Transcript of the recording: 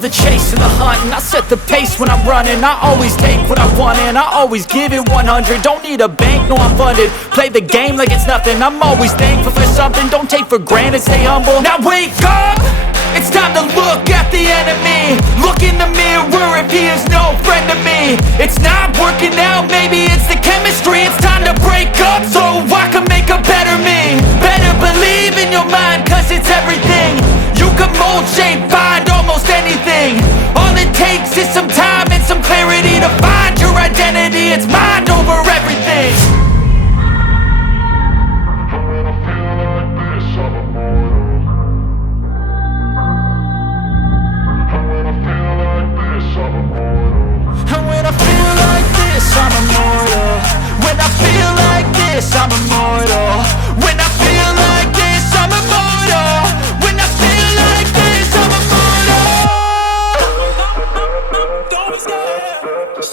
love the chase and the hunt, and I set the pace when I'm running. I always take what I want and I always give it 100. Don't need a bank, no I'm funded. Play the game like it's nothing. I'm always thankful for something. Don't take for granted, stay humble. Now wake up, it's time to look at the enemy. Look in the mirror if he is no friend to me. It's not working out, maybe it's the chemistry. It's time to break up so I can make a better me. Better believe in your mind, cause it's everything. You can mold, shape, find almost anything. All it takes is some time and some clarity to find your identity. It's mind over everything. And when I feel like this, I'm immortal. When I feel like this, I'm immortal. When I feel like this, I'm immortal. When I feel like this, I'm immortal. Don't be scared. Just